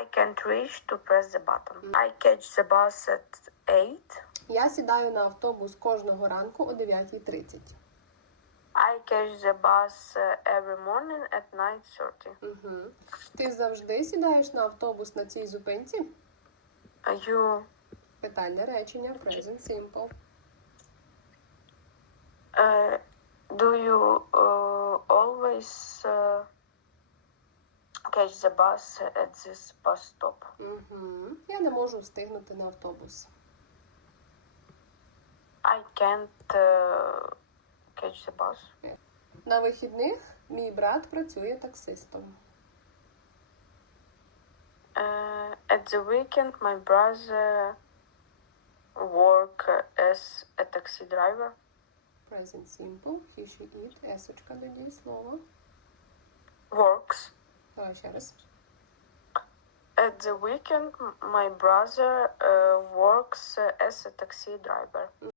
I can't reach to press the button. I catch the bus at 8. Я сідаю на автобус кожного ранку о 9:30. I catch the bus every morning at 9:30. Ти завжди сідаєш на автобус на цій зупинці? You Питальне речення, present simple. do you always catch the bus at this bus stop? Я не можу встигнути на автобус. I can't catch the bus. На вихідних мій брат працює таксистом. At the weekend, my brother work as a taxi driver. Present simple. He, she, it. Есочка до дієслова. Works. Давай ще раз. At the weekend, my brother works as a taxi driver.